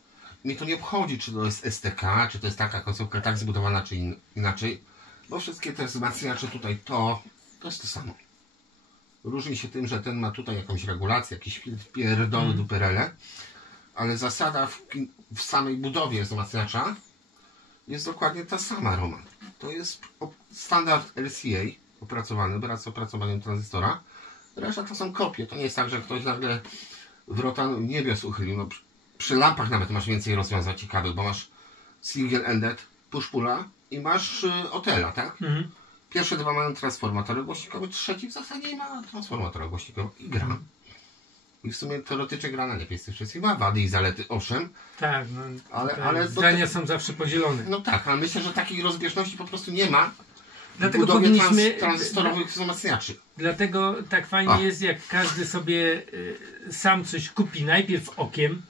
Mnie to nie obchodzi, czy to jest STK, czy to jest taka końcówka tak zbudowana, czy inaczej. Bo wszystkie te wzmacniacze tutaj to jest to samo. Różni się tym, że ten ma tutaj jakąś regulację, jakiś filtr pierdolny duperele, ale zasada w samej budowie wzmacniacza jest dokładnie ta sama, Roman. To jest standard LCA opracowany wraz z opracowaniem tranzystora. Reszta to są kopie. To nie jest tak, że ktoś nagle wrota niebios uchylił. No, przy lampach nawet masz więcej rozwiązań ciekawych, bo masz single-ended push-pulla i masz Otela, tak? Pierwsze dwa mają transformatory głośnikowe, trzeci w zasadzie nie ma transformatora głośnikowego i gra. I w sumie teoretycznie gra najlepiej z tych wszystkich. Ma wady i zalety, owszem. Tak, no, ale zdania są zawsze podzielone. No tak, ale myślę, że takiej rozbieżności po prostu nie ma. Dlatego powinniśmy tranzystorowych wzmacniaczy. Dlatego tak fajnie jest, jak każdy sobie sam coś kupi najpierw okiem,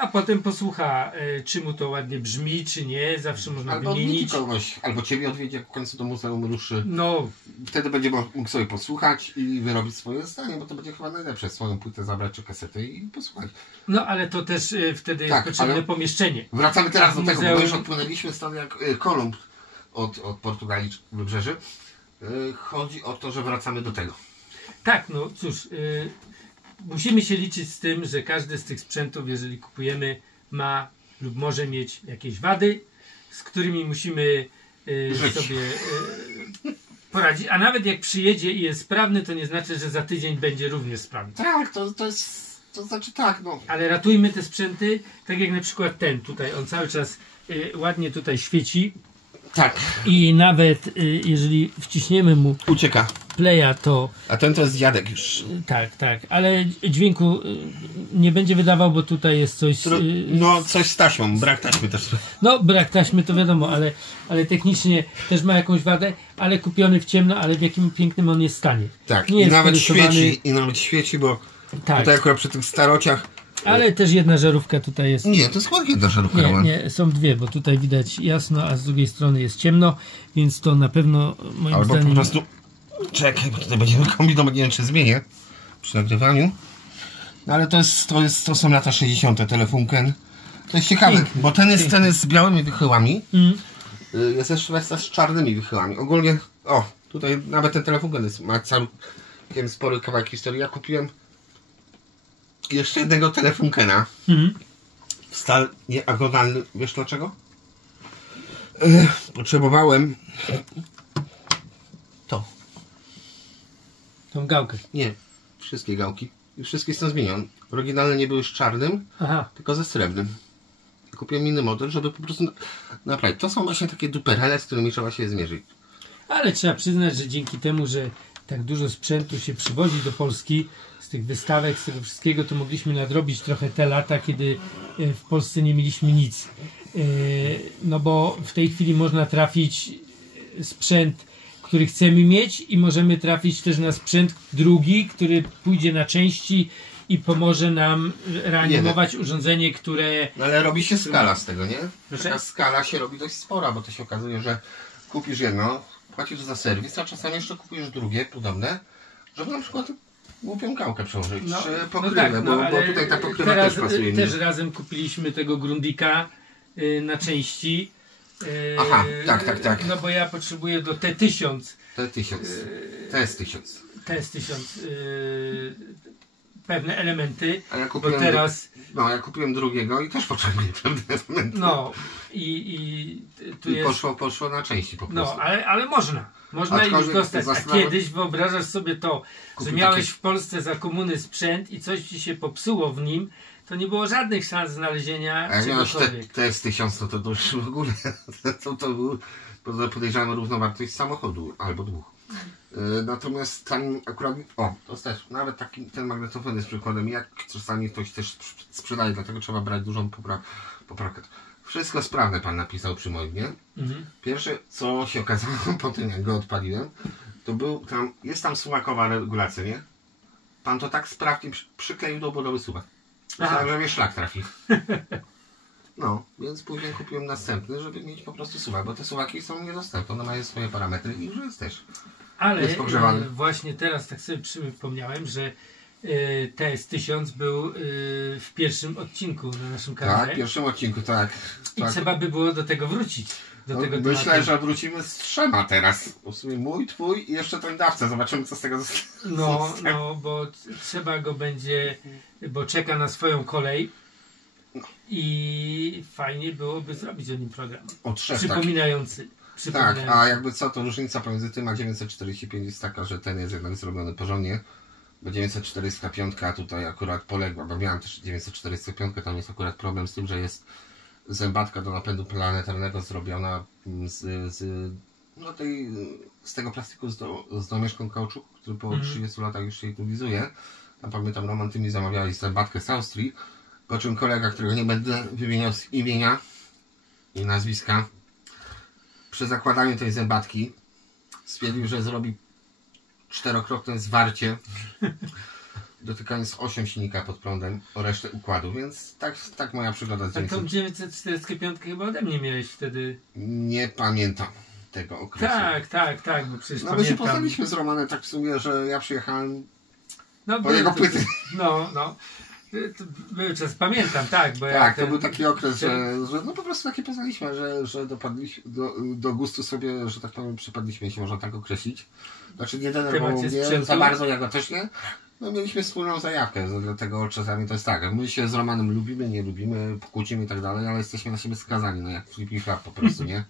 a potem posłucha, czy mu to ładnie brzmi, czy nie. Zawsze można wymienić. Kogoś, albo Ciebie odwiedzi, jak w końcu do muzeum ruszy. No. Wtedy będzie mógł sobie posłuchać i wyrobić swoje zdanie, bo to będzie chyba najlepsze. Swoją płytę zabrać, czy kasetę i posłuchać. No, ale to też wtedy jest potrzebne pomieszczenie. Wracamy teraz do tego, bo już odpłynęliśmy stąd jak Kolumb od Portugalii czy Wybrzeży. Chodzi o to, że wracamy do tego. Tak, no cóż, musimy się liczyć z tym, że każdy z tych sprzętów, jeżeli kupujemy, ma lub może mieć jakieś wady, z którymi musimy sobie poradzić. A nawet jak przyjedzie i jest sprawny, to nie znaczy, że za tydzień będzie również sprawny. Tak, to znaczy tak, no. Ale ratujmy te sprzęty, tak jak na przykład ten tutaj, on cały czas ładnie tutaj świeci. Tak. I nawet jeżeli wciśniemy mu... Ucieka. playa, to... A ten to jest dziadek już. Tak, ale dźwięku nie będzie wydawał, bo tutaj jest coś... No, coś z taśmą, brak taśmy też. No, brak taśmy to wiadomo, ale technicznie też ma jakąś wadę, ale kupiony w ciemno, ale w jakim pięknym on jest stanie. Tak, nie jest nawet świeci, bo tak. Tutaj akurat przy tych starociach... Ale też jedna żarówka tutaj jest. Nie, to jest chyba jedna żarówka. Nie, są dwie, bo tutaj widać jasno, a z drugiej strony jest ciemno, więc to na pewno moim zdaniem... po prostu... Czekaj, bo tutaj będziemy kombinować, nie wiem czy zmienię przy nagrywaniu. No ale to są lata 60. telefunken. To jest ciekawe, Piękny, bo ten jest z białymi wychyłami. Jest jeszcze wersja z czarnymi wychyłami. Ogólnie, tutaj nawet ten telefunken ma całkiem spory kawałek historii. Ja kupiłem jeszcze jednego telefunkena. Stal nieagonalny. Wiesz dlaczego? Potrzebowałem tą gałkę. Nie, wszystkie gałki. I wszystkie są zmienione. Oryginalne nie były z czarnym, tylko ze srebrnym. Kupiłem inny model, żeby po prostu naprawić. To są właśnie takie duperele, z którymi trzeba się zmierzyć. Ale trzeba przyznać, że dzięki temu, że tak dużo sprzętu się przywozi do Polski, z tych wystawek, z tego wszystkiego, to mogliśmy nadrobić trochę te lata, kiedy w Polsce nie mieliśmy nic. No bo w tej chwili można trafić sprzęt, który chcemy mieć, i możemy trafić też na sprzęt drugi, który pójdzie na części i pomoże nam reanimować urządzenie, które... No ale robi się skala z tego, nie? Proszę? Taka skala się robi dość spora, bo to się okazuje, że kupisz jedno, płacisz za serwis, a czasami jeszcze kupujesz drugie, podobne, żeby na przykład głupią gałkę przełożyć, czy pokrywę, bo tutaj ta pokrywa też pasuje. Też razem kupiliśmy tego Grundika na części. Aha, tak. No bo ja potrzebuję do T1000. TS1000 pewne elementy, a ja kupiłem, bo teraz... ja kupiłem drugiego i też potrzebuję pewne elementy. No i tu I jest... poszło na części po prostu. No, ale można już dostać. A kiedyś wyobrażasz sobie to, że miałeś w Polsce za komuny sprzęt i coś ci się popsuło w nim, to nie było żadnych szans znalezienia czegokolwiek. TS1000 to już w ogóle to był, podejrzewam, równowartość samochodu albo dwóch. Natomiast tam akurat, to też, nawet taki ten magnetofon jest przykładem, jak czasami ktoś też sprzedaje, dlatego trzeba brać dużą poprawkę. Wszystko sprawne pan napisał przy moim, nie? Pierwsze, co się okazało po tym, jak go odpaliłem, to jest tam suwakowa regulacja, nie? Pan to tak sprawnie przykleił do obudowy suwak. Myślałem, że mnie szlak trafi. No, więc później kupiłem następny, żeby mieć po prostu suwak, bo te suwaki są niedostępne, one mają swoje parametry i już jest też. Ale właśnie teraz tak sobie przypomniałem, że TS1000 był w pierwszym odcinku na naszym kanale. Tak, w pierwszym odcinku, tak. I trzeba by było do tego wrócić. Myślę, że wrócimy z 3 teraz. W sumie mój, twój i jeszcze ten dawca. Zobaczymy, co z tego zostanie. No, bo trzeba go będzie, bo czeka na swoją kolej. I fajnie byłoby zrobić o nim program. O 3, przypominający. Tak, a jakby co, to różnica pomiędzy tym a 945 jest taka, że ten jest jednak zrobiony porządnie. Bo 945 tutaj akurat poległa, bo miałem też 945, tam jest akurat problem z tym, że jest zębatka do napędu planetarnego zrobiona z tego plastiku z domieszką kauczuku, który po 30 latach już się utylizuje. A pamiętam, Roman, ty mi zamawiałeś zębatkę z Austrii, po czym kolega, którego nie będę wymieniał z imienia i nazwiska, przy zakładaniu tej zębatki stwierdził, że zrobi 4-krotne zwarcie dotykając 8 silnika pod prądem o resztę układu, więc tak moja przygoda z 945 chyba ode mnie miałeś wtedy. Nie pamiętam tego okresu. Tak, bo przecież bo się poznaliśmy z Romanem tak w sumie, że ja przyjechałem po jego płyty. Były czas, pamiętam, tak. Bo to był taki okres, że po prostu takie poznaliśmy, że dopadliśmy do gustu sobie, że tak powiem, przypadliśmy, jeśli można tak określić. Znaczy nie denerwował mnie za bardzo, ja go też nie. No mieliśmy wspólną zajawkę, dlatego czasami to jest tak, my się z Romanem lubimy, nie lubimy, pokłócimy i tak dalej, ale jesteśmy na siebie skazani, jak flip i flap po prostu, nie?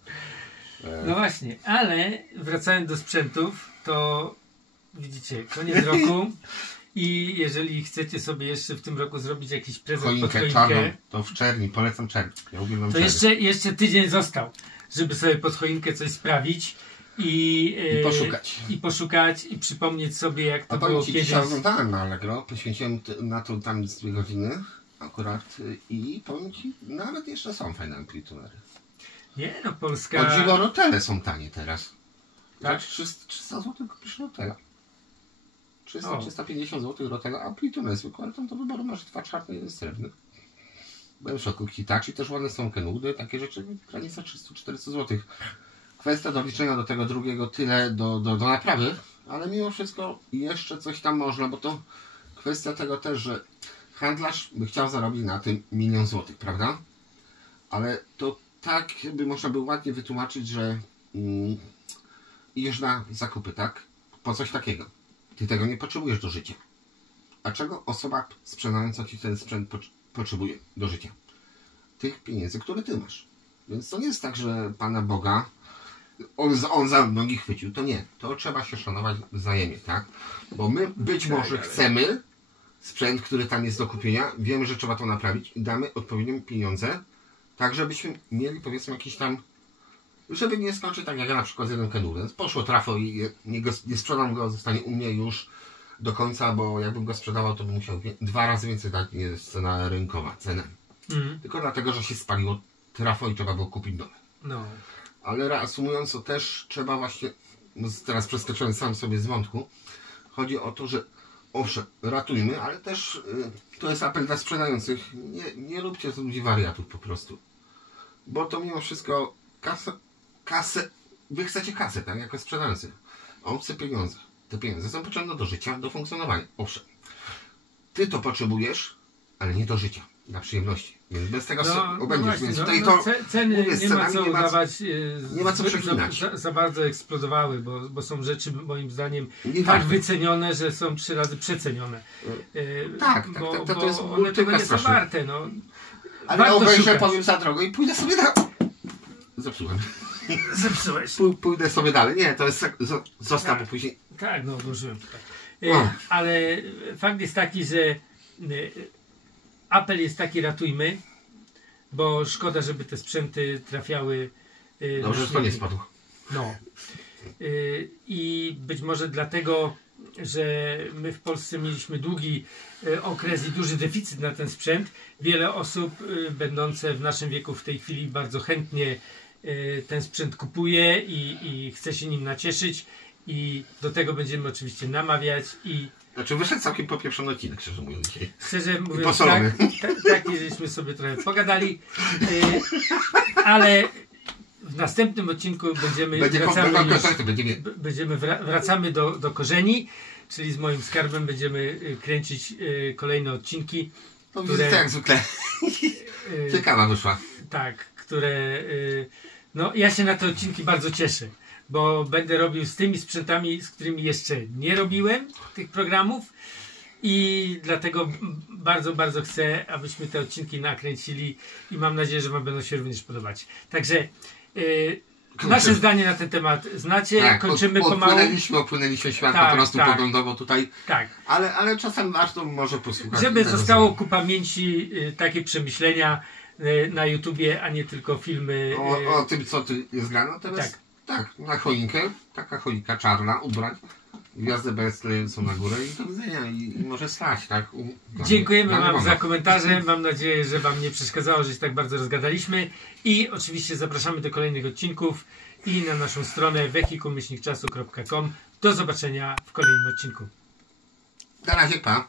No właśnie, ale wracając do sprzętów, to widzicie, koniec roku. I jeżeli chcecie sobie jeszcze w tym roku zrobić jakiś prezent pod choinkę, czarną, to w czerni, polecam czerń. Ja uwielbiam to jeszcze tydzień został, żeby sobie pod choinkę coś sprawić. I poszukać. I poszukać i przypomnieć sobie, jak to A było powiem Ci, kiedyś. dzisiaj oglądałem na Allegro, poświęciłem na to tam 2 godziny akurat i powiem Ci, nawet jeszcze są fajne amplitudery. Nie no, Polska... O dziwo, rotele są tanie teraz. Tak? 300 zł kupisz rotela. 300-350 zł rotela, amplitudę zwykłe, ale tam do wyboru masz 2 czarne i 1 srebrny. Byłem w szoku. Hitachi też ładne są, Kenwoody, takie rzeczy, granica 300-400 zł. Kwestia doliczenia do tego drugiego tyle do naprawy, ale mimo wszystko jeszcze coś tam można, bo to kwestia tego też, że handlarz by chciał zarobić na tym 1 000 000 złotych, prawda? Ale to tak by można było ładnie wytłumaczyć, że idziesz na zakupy, tak? Po coś takiego. Ty tego nie potrzebujesz do życia. A czego osoba sprzedająca Ci ten sprzęt potrzebuje do życia? Tych pieniędzy, które Ty masz. Więc to nie jest tak, że Pana Boga on za nogi chwycił. To nie. To trzeba się szanować wzajemnie, tak? Bo my być może chcemy sprzęt, który tam jest do kupienia, wiemy, że trzeba to naprawić i damy odpowiednie pieniądze, tak żebyśmy mieli, powiedzmy, jakiś tam, żeby nie skończyć tak jak ja na przykład z jeden Kenwood. Poszło trafo i nie sprzedam go, zostanie u mnie już do końca, bo jakbym go sprzedawał, to bym musiał 2 razy więcej dać niż cena rynkowa, cenę. Tylko dlatego, że się spaliło trafo i trzeba było kupić nowe. No. Ale reasumując, to też trzeba właśnie, teraz przeskoczyłem sam sobie z wątku, chodzi o to, że owszem, ratujmy, ale też to jest apel dla sprzedających, nie róbcie z ludzi wariatów po prostu. Bo to mimo wszystko kasę, wy chcecie kasę, tak, jako sprzedający. On chce pieniądze. Te pieniądze są potrzebne do życia, do funkcjonowania. Owszem. Ty to potrzebujesz, ale nie do życia, dla przyjemności. Więc bez tego obędziesz. Więc tutaj to ceny mówię, nie ma co udawać, nie ma co przeklinać. za bardzo eksplodowały, bo są rzeczy moim zdaniem tak wycenione, że są 3 razy przecenione. To jest one tego nie są warte. No. Ale ja obejrzę, powiem za drogo i pójdę sobie dalej. Zepsułem. Zepsułeś. Pójdę sobie dalej. Nie, to jest zostaw, bo później. Tak, no włożyłem tutaj. Ale fakt jest taki, że apel jest taki, ratujmy, bo szkoda, żeby te sprzęty trafiały. Dobrze, że to nie spadło. No. I być może dlatego, że my w Polsce mieliśmy długi okres i duży deficyt na ten sprzęt. Wiele osób będące w naszym wieku w tej chwili bardzo chętnie ten sprzęt kupuje i chce się nim nacieszyć. I do tego będziemy oczywiście namawiać i... Znaczy wyszedł całkiem popieprzony odcinek, szczerze mówiąc dzisiaj. Szczerze mówiąc, tak, żeśmy sobie trochę pogadali, ale w następnym odcinku wracamy do korzeni, czyli z moim skarbem będziemy kręcić kolejne odcinki. No które, jak zwykle. Ciekawa wyszła. Tak, które... No ja się na te odcinki bardzo cieszę, bo będę robił z tymi sprzętami, z którymi jeszcze nie robiłem tych programów i dlatego bardzo, bardzo chcę, abyśmy te odcinki nakręcili i mam nadzieję, że wam będą się również podobać. Także nasze zdanie na ten temat znacie, tak, kończymy pomału. Opłynęliśmy świat po prostu poglądowo tutaj, ale czasem warto może posłuchać. Żeby zostało ku pamięci takie przemyślenia na YouTubie, a nie tylko filmy. O tym, co tu jest grane teraz? Tak, na choinkę, taka choinka czarna, ubrać. Gwiazdy Betlem są na górę i do widzenia i może stać, tak? Dziękujemy wam za komentarze. Mam nadzieję, że wam nie przeszkadzało, że się tak bardzo rozgadaliśmy. I oczywiście zapraszamy do kolejnych odcinków i na naszą stronę wehikuł-czasu.com. Do zobaczenia w kolejnym odcinku. Na razie, pa.